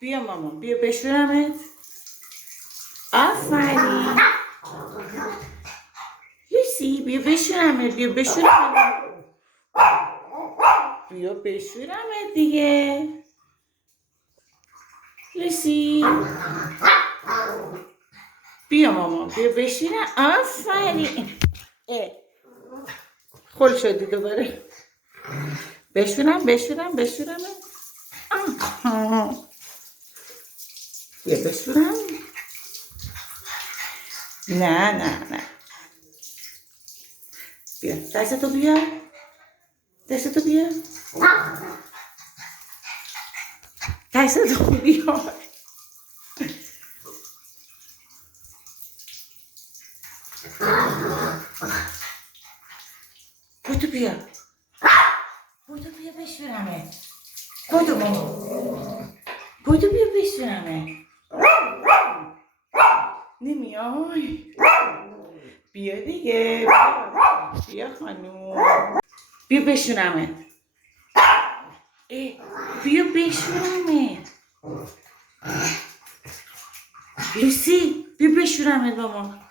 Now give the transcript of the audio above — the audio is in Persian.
بیا مامان بیا بشورمت. آفرین لوسی بیا بشورمت بیا بشورمت. بیا بشورمت دیگه لوسی. بیا مامان بیا بشورم. آفرین خل شدی دوباره. بشورم. بیا بشورم. نه بیا دستتو بیا. دستتو بیا. بودو بیا بشورمه. بودو بیا بشورمه. نمیای؟ بیا دیگه بیا خانوم بیا بشورمه. بیا بشورمه. لوسی بیا بشورمه بابا.